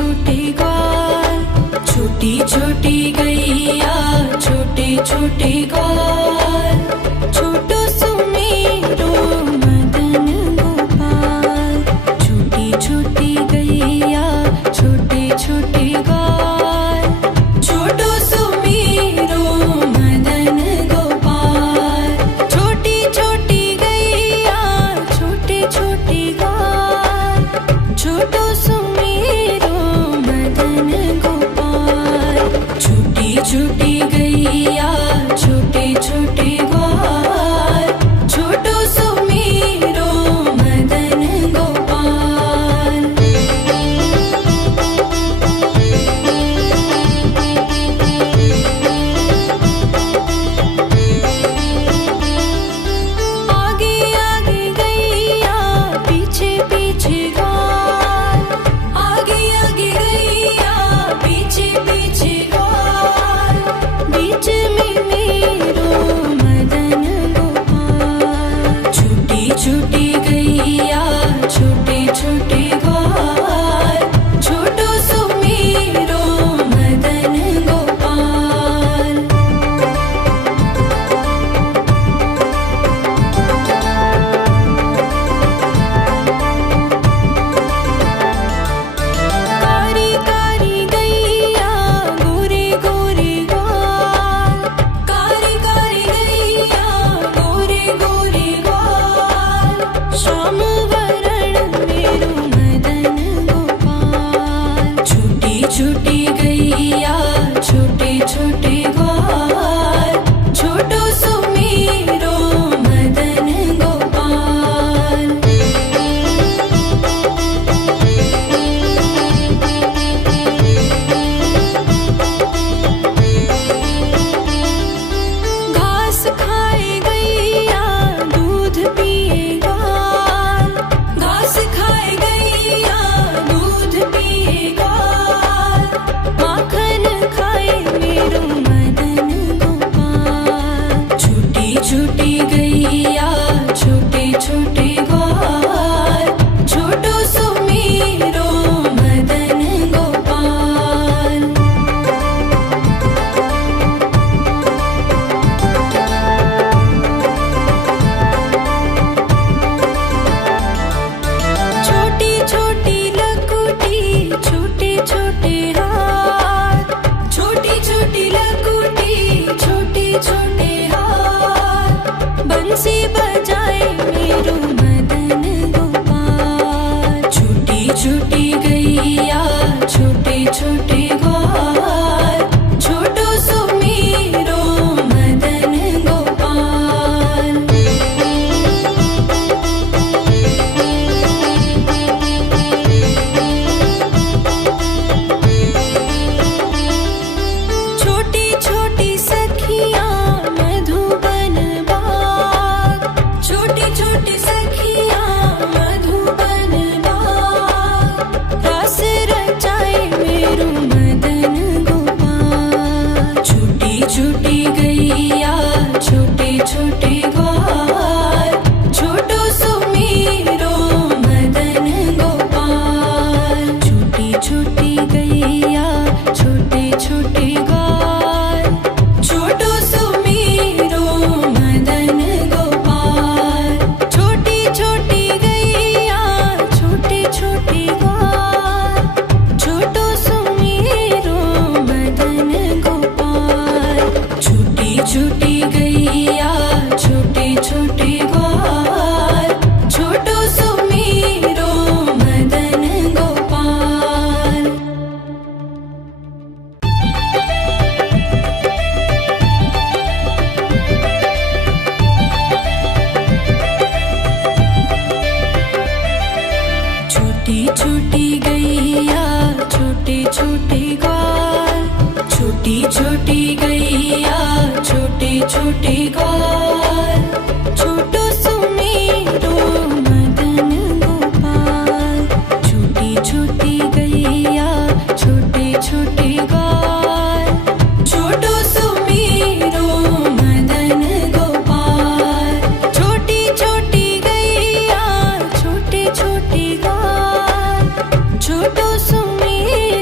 छोटे ग्वाल, छोटी छोटी गैया छोटे छोटे ग्वाल, छोटो सुमेरो मदन गोपाल। छोटी छोटी गैया छोटे छोटे ग्वाल, छोटो सुमेरो मदन गोपाल। छोटी छोटी गैया छोटे छोटे ग्वाल, छोटो सुमेरो मदन गोपाल। छोटी छोटी गैया छोटे छोटे ग्वाल, छोटो सुमेरो मदन गोपाल। आगे आगे गैया पीछे पीछे ग्वाल, आगे आगे गैया पीछे पीछे ग्वाल, बीच में मेरो मदन गोपाल। छोटी छोटी गैया छोटे छोटे ग्वाल, छोटो सुमेरो मदन गोपाल। कारी कारी गैया गोरे गोरे ग्वाल, कारी कारी गैया गोरे गोरे ग्वाल, श्याम वरण मेरो मदन गोपाल। छोटी छोटी गैया छोटे छोटे ग्वाल, छोटो सुमेरो मदन गोपाल। घास खाए गैया दूध पिए ग्वाल, घास खाए गैया दूध पिए ग्वाल, माखन खाए मेरो मदन गोपाल। छोटी छोटी गैया छोटे छोटे ग्वाल, छोटो सुमेरो मदन गोपाल। छोटी छोटी लकुटी छोटे छोटे हाथ, छोटी छोटी लकुटी छोटे छोटे हाथ, बंसी बजाए मेरो मदन गोपाल। छोटी छोटी गैया छोटे छोटे ग्वाल, छोटो सुमेरो मदन गोपाल। छोटी छोटी सखियां मधुबन बाग, छोटी छोटी सखियां मधुबन बाग, रास रचाए मेरो मदन गोपाल। छोटी छोटी गैया छोटे छोटे ग्वाल, छोटो सुमेरो मदन गोपाल। छोटी छोटी गैया छोटे छोटे ग्वाल, छोटो सुमेरो मदन गोपाल। छोटी छोटी गैया छोटे छोटे ग्वाल, छोटो सुमेरो मदन गोपाल। छोटी छोटी गैया छोटे छोटे ग्वाल, छोटो सुमेरो मदन गोपाल। छोटी छोटी गैया छोटे छोटे ग्वाल, छोटी छोटी गैया छोटे छोटे ग्वाल, छोटो सुमेरो मदन गोपाल। छोटी छोटी गैया छोटे छोटे ग्वाल, छोटो सुमेरो मदन गोपाल। छोटी छोटी गैया छोटे छोटे ग्वाल, छोटो सुमेरो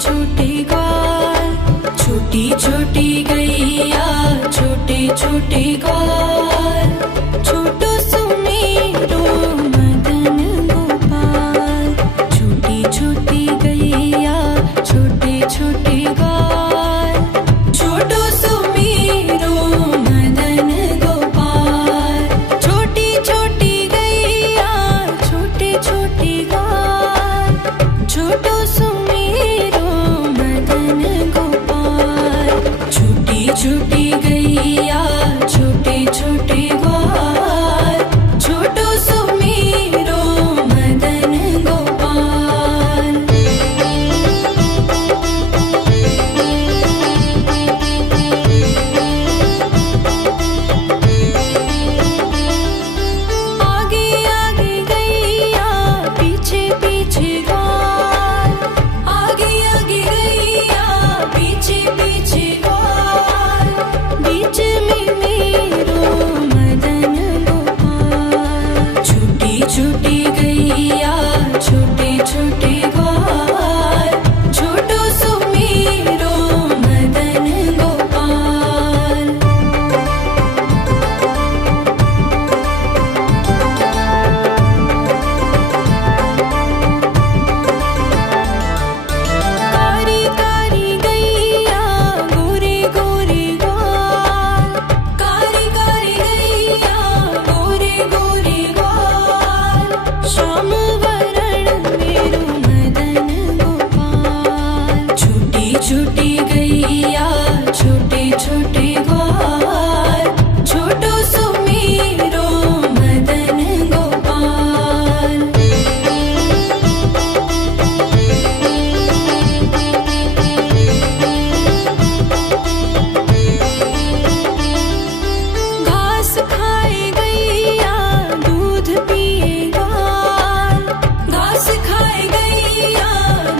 छोटे ग्वाल, छोटी छोटी गैया छोटे छोटे ग्वाल, छोटो सुमेरो मदन गोपाल, छोटी छोटी गैया छोटे छोटे ग्वाल, छोटो सुमेरो मदन गोपाल, छोटी छोटी गैया छोटे छोटे ग्वाल, छोटो सुमेरो मदन गोपाल, छोटी छोटी गैया छोटे छोटे ग्वाल, छोटो सुमेरो मदन गोपाल। आगे आगे गैया पीछे पीछे ग्वाल, आगे आगे गैया पीछे पीछे ग्वाल, बीच में मेरो मदन गोपाल, छोटी छोटी गैया छोटे छोटे ग्वाल, छोटो सुमेरो मदन गोपाल। कारी कारी गैया गोरे गोरे ग्वाल, कारी कारी गैया गोरे गोरे ग्वाल, श्याम वरण मेरो मदन गोपाल, छोटी छोटी गैया छोटे छोटे ग्वाल, छोटो सुमेरो मदन गोपाल। घास खाए गैया दूध पिए ग्वाल, घास खाए गैया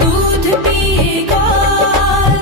दूध पिए ग्वाल,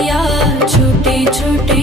गैया छोटे छोटे